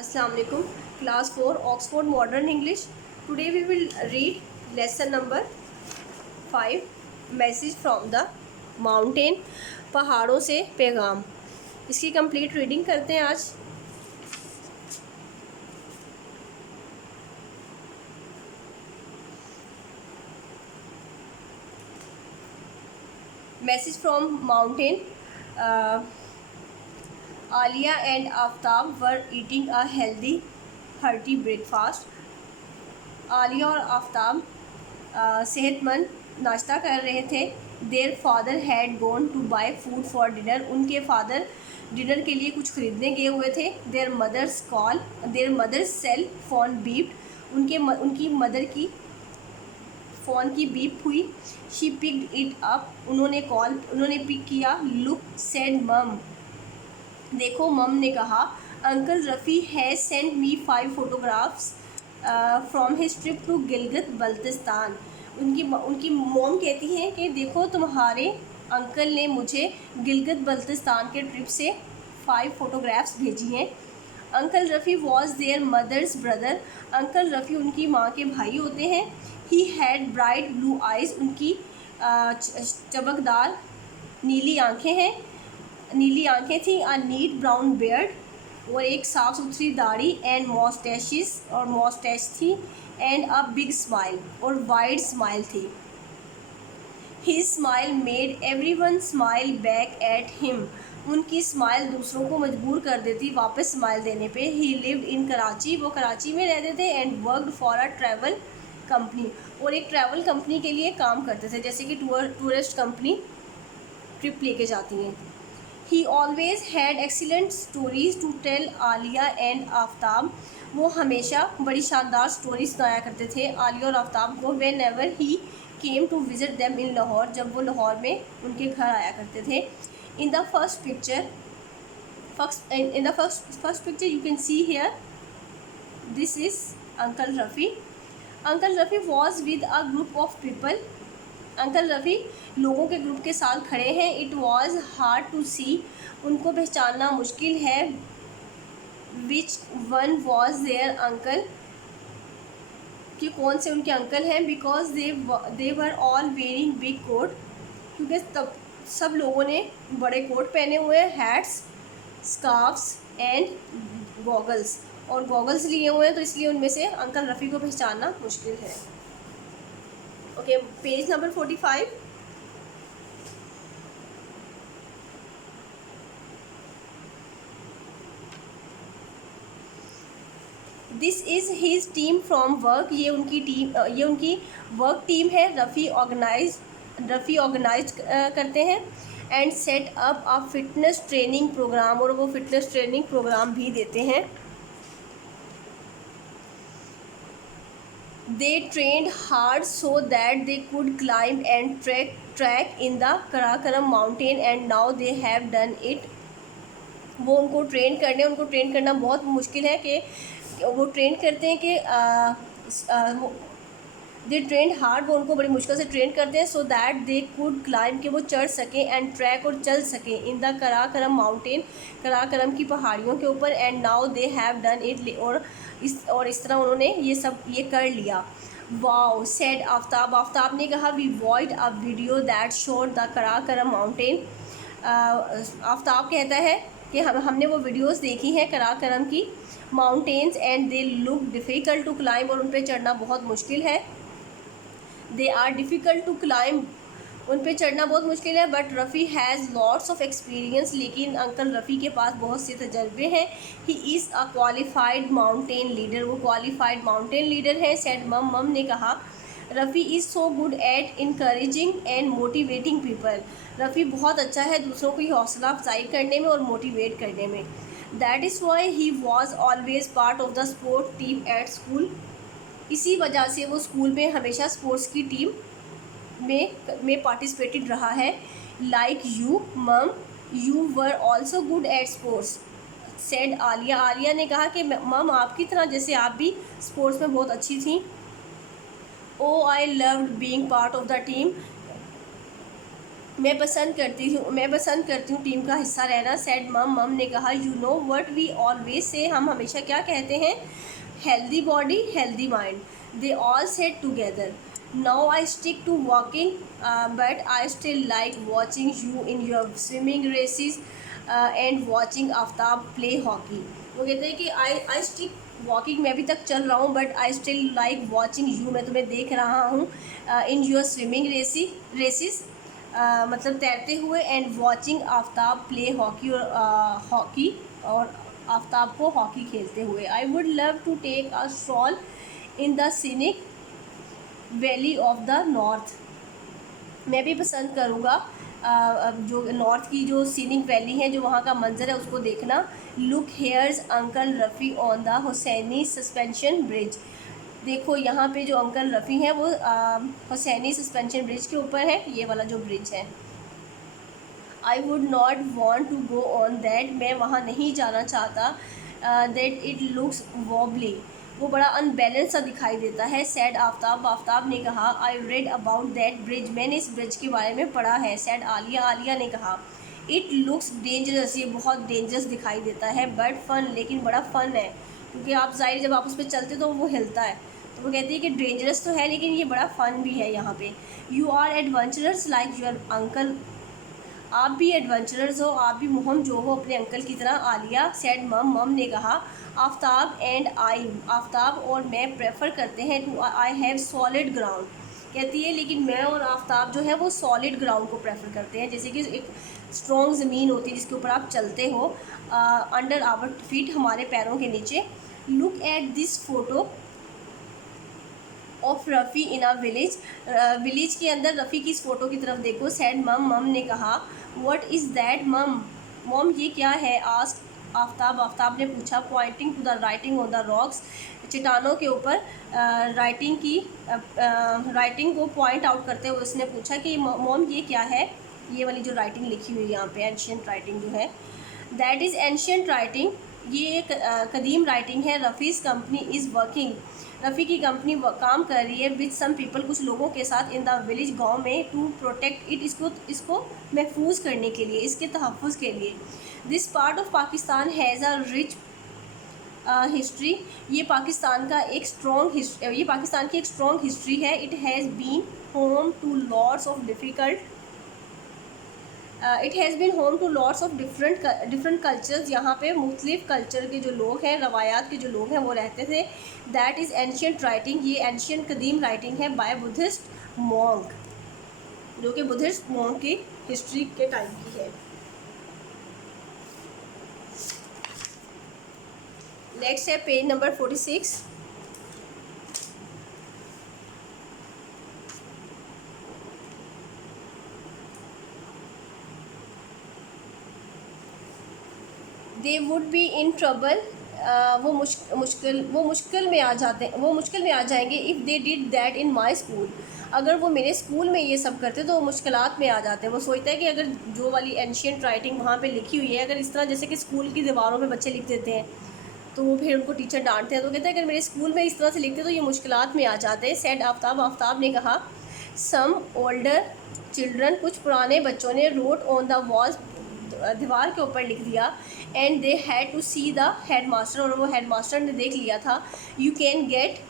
Assalamu alaikum. Class 4 Oxford Modern English. Today we will read lesson number 5 Message from the Mountain. पहाड़ों से पैगाम. इसकी complete reading करते हैं आज. Message from Mountain. Alia and Aftab were eating a healthy hearty breakfast. Alia और आफ्ताब सेहतमंद नाश्ता कर रहे थे. Their father had gone to buy food for dinner. उनके फादर डिनर के लिए कुछ ख़रीदने गए हुए थे. Their mother's cell phone beeped. उनकी मदर की फ़ोन की बीप हुई. She picked it up. उन्होंने पिक किया. Look said mum. देखो मम ने कहा. Uncle Rafi has send me 5 photographs from his trip to Gilgit Baltistan. उनकी मोम कहती हैं कि देखो तुम्हारे अंकल ने मुझे गिलगित बल्तिस्तान के ट्रिप से 5 फोटोग्राफ्स भेजी हैं. Uncle Rafi was their mother's brother. Uncle Rafi उनकी माँ के भाई होते हैं. He had bright blue eyes. उनकी चमकदार नीली आँखें थीं. A neat brown beard. और एक साफ़ सुथरी दाढ़ी. एंड मॉस्टैश थी. And a big smile. और वाइड स्माइल थी. His smile made everyone smile back at him. उनकी स्माइल दूसरों को मजबूर कर देती वापस स्माइल देने पे. ही लिव्ड इन कराची. वो कराची में रहते थे. And worked for a travel company. और एक ट्रैवल कंपनी के लिए काम करते थे, जैसे कि टूरिस्ट कंपनी ट्रिप लेके जाती हैं. He always had excellent stories to tell Alia and Aftab. वो हमेशा बड़ी शानदार स्टोरी सुनाया करते थे आलिया और आफ्ताब को. whenever he came to visit them in Lahore. जब वो लाहौर में उनके घर आया करते थे. in the first picture you can see here, this is Uncle Rafi. Uncle Rafi was with a group of people. Uncle Rafi लोगों के ग्रुप के साथ खड़े हैं. It was hard to see. उनको पहचानना मुश्किल है. Which one was their uncle. कि कौन से उनके अंकल हैं. Because they were all wearing big coat. क्योंकि तब सब लोगों ने बड़े कोट पहने हुए हैं. Hats, scarfs and goggles. और गॉगल्स लिए हुए हैं, तो इसलिए उनमें से अंकल रफ़ी को पहचानना मुश्किल है. Okay, page number 45. This is his team from work. ये उनकी वर्क टीम है. रफ़ी ऑर्गेनाइज करते हैं. And set up a fitness training programme. और वो फिटनेस ट्रेनिंग प्रोग्राम भी देते हैं. They trained hard so that they could climb and trek in the Karakoram mountain, and now they have done it. उनको train करना बहुत मुश्किल है. कि वो ट्रेन करते हैं कि दे ट्रेंड हार्ड. वो उनको बड़ी मुश्किल से ट्रेन करते हैं. So that they could climb. कि वो चढ़ सकें. एंड ट्रैक और चल सकें. इन द कराकरम माउंटेन. कराकरम की पहाड़ियों के ऊपर. And now they have done it. और इस तरह उन्होंने ये कर लिया. Wow said Aftab. आफ्ताब ने कहा. We viewed a video that showed the Karakoram mountain. Aftab कहता है कि हमने वो वीडियोस देखी हैं कराकरम की mountains. And they look difficult to climb. और उन पर चढ़ना बहुत मुश्किल है. They are difficult to climb. उन पर चढ़ना बहुत मुश्किल है. But Rafi has lots of experience. लेकिन अंकल रफ़ी के पास बहुत से तजर्बे हैं. He is a qualified mountain leader. वो क्वालिफाइड माउंटेन लीडर है. सेड मम ने कहा. Rafi is so good at encouraging and motivating people. Rafi बहुत अच्छा है दूसरों की हौसला अफजाई करने में और मोटिवेट करने में. That is why he was always part of the sport team at school. इसी वजह से वो स्कूल में हमेशा स्पोर्ट्स की टीम में पार्टिसिपेटेड रहा है. लाइक यू मम, you were also good at sports. Said Alia. Aliya ने कहा कि मम आपकी तरह जैसे आप भी स्पोर्ट्स में बहुत अच्छी थी. Oh I loved being part of the team. मैं पसंद करती हूँ टीम का हिस्सा रहना, सेड मम, मम ने कहा। You know what we always say, हम हमेशा क्या कहते हैं, healthy body healthy mind, they all said together. Now I stick to walking but I still like watching you in your swimming races and watching Aftab play hockey. वो कहते हैं कि I stick walking, मैं अभी तक चल रहा हूँ, but I still like watching you, मैं तुम्हें देख रहा हूँ, इन योर स्विमिंग रेसिस, मतलब तैरते हुए, and watching Aftab play hockey, और हॉकी, और आफ्ताब को हॉकी खेलते हुए। I would love to take a stroll in the scenic valley of the north. मैं भी पसंद करूँगा जो नॉर्थ की जो सीनिक वैली है, जो वहाँ का मंजर है, उसको देखना। Look here's uncle Rafi on the Hussaini suspension bridge. देखो यहाँ पे जो अंकल रफ़ी हैं वो हुसैनी सस्पेंशन ब्रिज के ऊपर है, ये वाला जो ब्रिज है। I would not want to go on that, मैं वहाँ नहीं जाना चाहता। दैट इट लुक्स वॉबली, वो बड़ा अनबैलेंस सा दिखाई देता है। सैड आफ्ताब, आफ्ताब ने कहा। I read about that bridge, मैंने इस ब्रिज के बारे में पढ़ा है। सैड आलिया, आलिया ने कहा। इट लुक्स डेंजरस, ये बहुत डेंजरस दिखाई देता है, बट फन, लेकिन बड़ा फ़न है, क्योंकि आप ज़ाहिर जब आप उस पर चलते तो वो हिलता है, तो वो कहती है कि डेंजरस तो है लेकिन ये बड़ा फ़न भी है यहाँ पे। You are adventurous like your uncle, आप भी एडवेंचरस हो, आप भी मुहम जो हो अपने अंकल की तरह। आलिया सेड मम, मम ने कहा। आफ्ताब एंड आई, आफ्ताब और मैं प्रेफर करते हैं to I have solid ground, कहती है लेकिन मैं और आफ्ताब जो है वो सॉलिड ग्राउंड को प्रेफर करते हैं, जैसे कि एक स्ट्रॉन्ग ज़मीन होती है जिसके ऊपर आप चलते हो, अंडर आवर फीट, हमारे पैरों के नीचे। Look at this photo of Rafi in a village, village के अंदर रफ़ी की इस फ़ोटो की तरफ देखो। सैड मम, मम ने कहा। व्हाट इज़ दैट मम, मम ये क्या है, आस्क आफ्ताब, आफ्ताब ने पूछा। Pointing to the writing on the rocks, चट्टानों के ऊपर राइटिंग को पॉइंट आउट करते हुए उसने पूछा कि मम ये क्या है, ये वाली जो राइटिंग लिखी हुई है यहाँ पे, एंशियंट राइटिंग जो है। दैट इज़ एंशियंट राइटिंग, ये एक कदीम राइटिंग है। रफ़ीज़ कंपनी इज़ वर्किंग, रफ़ी की कंपनी काम कर रही है विद सम पीपल, कुछ लोगों के साथ, इन द विलेज, गांव में, टू प्रोटेक्ट इट, इसको महफूज करने के लिए, इसके तहफ़्फ़ुज़ के लिए। This part of Pakistan has a rich history, ये पाकिस्तान की एक स्ट्रॉन्ग हिस्ट्री है। It has been home to lots of different cultures, यहाँ पे मुख्तलिफ कल्चर के जो लोग हैं, रवायात के जो लोग हैं वो रहते थे। दैट इज़ एंशियंट राइटिंग, ये एंशियंट कदीम राइटिंग है, बाय बुद्धिस्ट मॉन्क, जो कि बुद्धिस्ट मॉन्क की हिस्ट्री के टाइम की है। नेक्स्ट है page number 46। They would be in trouble, वो मुश्किल में आ जाएंगे। If they did that in my school, अगर वो मेरे स्कूल में ये सब करते तो वो मुश्किलात में आ जाते हैं। वो सोचता है कि अगर जो वाली एंशियंट राइटिंग वहाँ पे लिखी हुई है, अगर इस तरह जैसे कि स्कूल की दीवारों पे बच्चे लिख देते हैं तो वो फिर उनको टीचर डांटते हैं, तो कहते हैं अगर मेरे स्कूल में इस तरह से लिखते तो ये मुश्किलात में आ जाते हैं। सैड आफ्ताब, आफ्ताब ने कहा। सम ओल्डर चिल्ड्रन, कुछ पुराने बच्चों ने, रोट ऑन द वॉल्स, दीवार के ऊपर लिख दिया। And they had to see the head master, और वो हेड मास्टर ने देख लिया था। You can get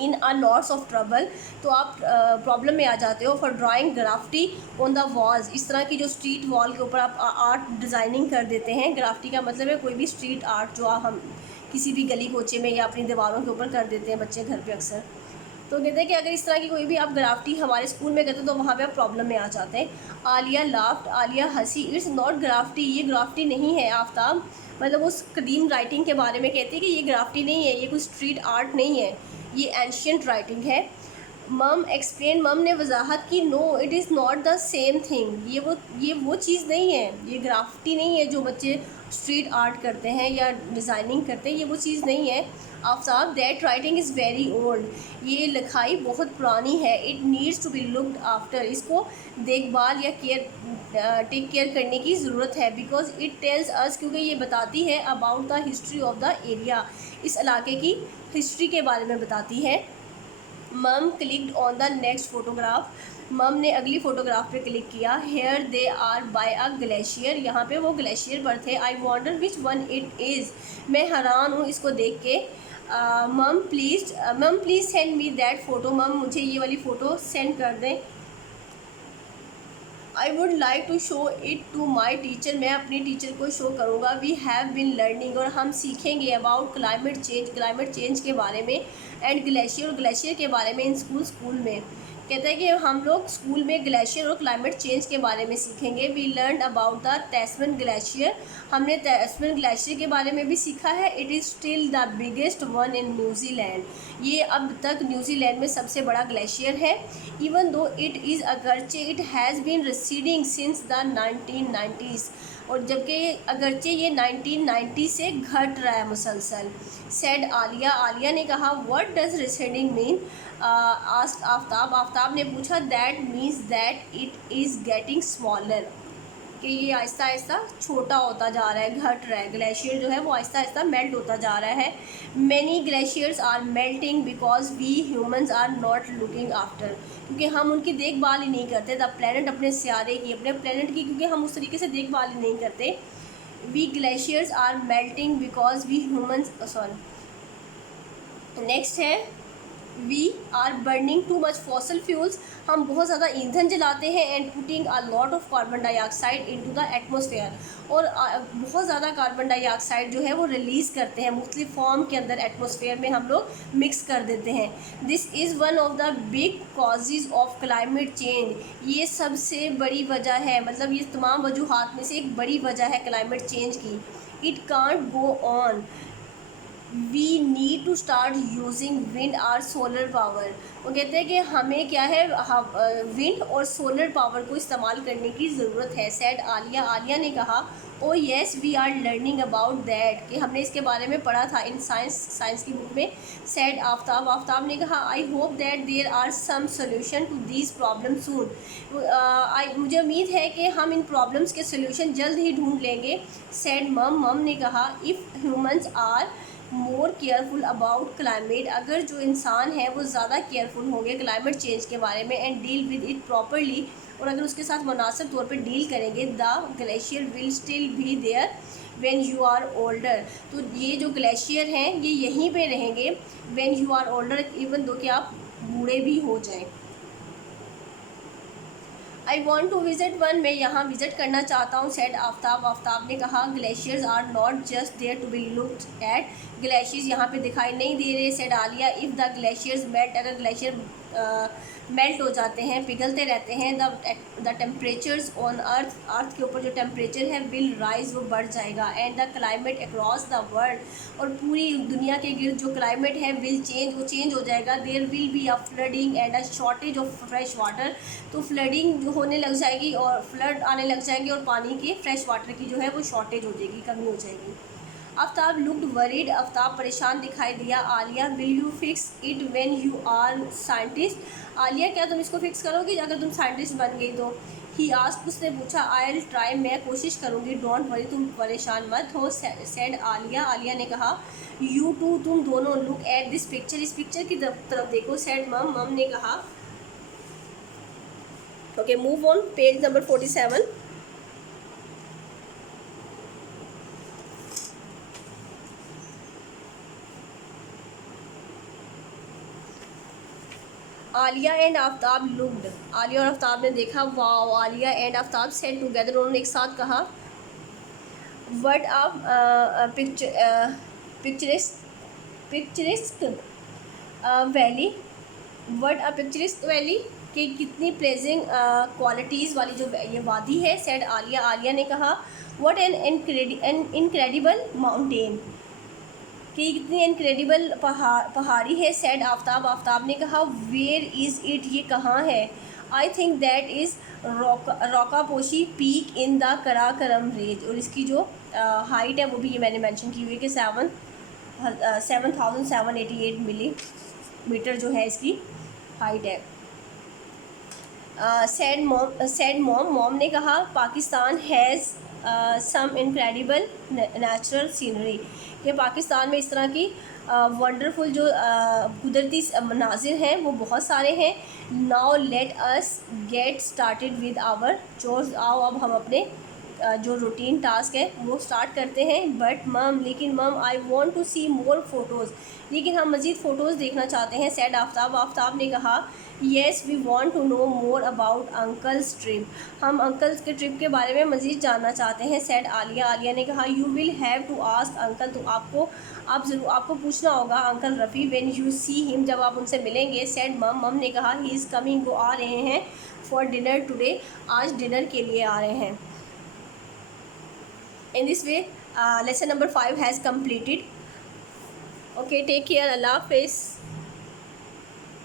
in a lots of trouble, तो आप प्रॉब्लम में आ जाते हो। For drawing graffiti on the walls, इस तरह की जो स्ट्रीट वॉल के ऊपर आप आर्ट डिज़ाइनिंग कर देते हैं। ग्राफ्टी का मतलब है कोई भी स्ट्रीट आर्ट जो हम किसी भी गली कोचे में या अपनी दीवारों के ऊपर कर देते हैं बच्चे घर पे अक्सर। तो कहते हैं कि अगर इस तरह की कोई भी आप ग्राफ्टी हमारे स्कूल में करते तो वहाँ पे आप प्रॉब्लम में आ जाते हैं। आलिया लाफ्ट, आलिया हंसी। इट्स नॉट ग्राफ्टी, ये ग्राफ्टी नहीं है आफ्ताब, मतलब उस कदीम राइटिंग के बारे में कहती है कि ये ग्राफ्टी नहीं है, ये कोई स्ट्रीट आर्ट नहीं है, ये एंशियंट राइटिंग है। मम एक्सप्लेन, मम ने वजाहत की। No it is not the same thing, ये वो चीज़ नहीं है, ये ग्राफ्टी नहीं है जो बच्चे स्ट्रीट आर्ट करते हैं या डिज़ाइनिंग करते हैं, ये वो चीज़ नहीं है। Aftab that writing is very old, ये लिखाई बहुत पुरानी है। It needs to be looked after, इसको देखभाल या टेक केयर करने की ज़रूरत है। बिकॉज इट टेल्स अस, क्योंकि ये बताती है about the history of the area, इस इलाके की हिस्ट्री के बारे में बताती है। Mum clicked on the next photograph, mum ने अगली फ़ोटोग्राफ पे क्लिक किया। Here they are by a glacier, यहाँ पे वो ग्लेशियर पर थे। I wonder which one it is, मैं हैरान हूँ इसको देख के। Mum please send me that photo, mum मुझे ये वाली फ़ोटो सेंड कर दें। I would like to show it to my teacher, मैं अपनी टीचर को शो करूँगा। वी हैव बिन लर्निंग, और हम सीखेंगे अबाउट क्लाइमेट चेंज के बारे में, एंड ग्लेशियर के बारे में इन स्कूल में। कहता है कि हम लोग स्कूल में ग्लेशियर और क्लाइमेट चेंज के बारे में सीखेंगे। We learn about the Tasman glacier, हमने टैस्मन ग्लेशियर के बारे में भी सीखा है। It is still the biggest one in New Zealand, ये अब तक न्यूजीलैंड में सबसे बड़ा ग्लेशियर है। इवन दो इट इज़ अगरचे it has been receding since the 1990s, और जबकि अगरचे ये 1990 से घट रहा है मुसलसल। सेड आलिया ने कहा what does receding mean, asked Aftab ने पूछा। That means that it is getting smaller, कि ये आहिस्ता आहिस्ता छोटा होता जा रहा है, घट रहा है। ग्लेशियर जो है वो आहिस्ता आहिस्ता मेल्ट होता जा रहा है। Many glaciers are melting because we humans are not looking after, क्योंकि हम उनकी देखभाल ही नहीं करते। द प्लेनेट, अपने सियारे की, अपने प्लेनेट की, क्योंकि हम उस तरीके से देखभाल ही नहीं करते। We glaciers are melting because we humans, sorry next है we are burning too much fossil fuels, हम बहुत ज़्यादा ईंधन जलाते हैं। And putting a lot of carbon dioxide into the atmosphere, और बहुत ज़्यादा कार्बन डाइऑक्साइड जो है वो रिलीज़ करते हैं मुख्तलिफ फॉर्म के अंदर, एटमॉस्फेयर में हम लोग मिक्स कर देते हैं। This is one of the big causes of climate change, ये सबसे बड़ी वजह है, मतलब ये तमाम वजूहात में से एक बड़ी वजह है क्लाइमेट चेंज की। It can't go on, we need to start using wind or solar power, वो कहते हैं कि हमें क्या है, विंड और सोलर पावर को इस्तेमाल करने की ज़रूरत है। सेड आलिया ने कहा oh yes we are learning about that, कि हमने इसके बारे में पढ़ा था इन साइंस की बुक में। सेड आफ्ताब ने कहा I hope that there are some solution to these problem soon, मुझे उम्मीद है कि हम इन प्रॉब्लम्स के सोल्यूशन जल्द ही ढूंढ लेंगे। सेड मम ने कहा if humans are more careful about climate, अगर जो इंसान है वो ज़्यादा केयरफुल होंगे क्लाइमेट चेंज के बारे में, and deal with it properly, और अगर उसके साथ मुनासिब तौर पे डील करेंगे, the glacier will still be there when you are older, तो ये जो ग्लेशियर हैं ये यहीं पे रहेंगे when you are older, even though कि आप बूढ़े भी हो जाएं। I want to visit one, मैं यहाँ विज़िट करना चाहता हूँ। सेड आफ्ताब ने कहा glaciers are not just there to be looked at, glaciers यहाँ पे दिखाई नहीं दे रहे। Said Aliya if the glaciers melt, अगर ग्लेशियर मेल्ट हो जाते हैं, पिघलते रहते हैं, द टेम्परेचर्स ऑन अर्थ के ऊपर जो टेम्परेचर है विल राइज, वो बढ़ जाएगा। And the climate across the world, और पूरी दुनिया के गिर्द जो क्लाइमेट है विल चेंज, वो चेंज हो जाएगा। There will be a flooding and a shortage of fresh water, तो फ्लडिंग जो होने लग जाएगी और फ्लड आने लग जाएंगे, और पानी के फ्रेश वाटर की जो है वो शॉर्टेज हो जाएगी, कमी हो जाएगी। आफ्ताब लुक्ड वरीड, आफ्ताब परेशान दिखाई दिया। Aliya will you fix it when you are scientist, Aliya क्या तुम इसको फिक्स करोगी अगर तुम साइंटिस्ट बन गई तो। ही आस्क्ड, उसने पूछा। आई विल ट्राई, मैं कोशिश करूँगी। डोंट वरी, तुम परेशान मत हो। सेड आलिया ने कहा यू टू, तुम दोनों, लुक एट दिस पिक्चर, इस पिक्चर की तरफ देखो। सेड मम ने कहा। Okay, move on, page number 47। Alia and Aftab looked, Alia और आफ्ताब ने देखा। Wow, Alia and Aftab said together, उन्होंने एक साथ कहा what a picturesque valley, what a picturesque valley, कि कितनी प्लेजिंग क्वालिटीज़ वाली जो ये वादी है। सेड आलिया ने कहा व्हाट एन इनक्रेडिबल माउंटेन, कि कितनी इनक्रेडिबल पहाड़ी है। सेड आफ्ताब ने कहा वेयर इज़ इट, ये कहाँ है। I think that is Rakaposhi peak in the Karakoram range, और इसकी जो हाइट है वो भी ये मैंने मेंशन की हुई है कि 7,788 मिलीमीटर जो है इसकी हाइट है। सेड मॉम ने कहा Pakistan has some incredible natural scenery, कि पाकिस्तान में इस तरह की वंडरफुल जो कुदरती मनाजिर हैं वो बहुत सारे हैं। Now let us get started with our chores, आओ अब हम अपने जो रूटीन टास्क है वो स्टार्ट करते हैं। बट मम, लेकिन mum, I want to see more photos, लेकिन हम मज़ीद फ़ोटोज़ देखना चाहते हैं। सैड आफ्ताब, आफ्ताब ने कहा yes we want to know more about uncle's trip, हम अंकल्स के ट्रिप के बारे में मज़ीद जानना चाहते हैं। सैड आलिया, आलिया ने कहा you will have to ask uncle, तो आपको पूछना होगा uncle Rafi when you see him, जब आप उनसे मिलेंगे। सैड मम, मम ने कहा ही इज़ कमिंग, वो आ रहे हैं। फॉर डिनर टुडे, आज डिनर के लिए आ रहे हैं। In this way, lesson number 5 has completed. Okay, take care. Allah Hafiz.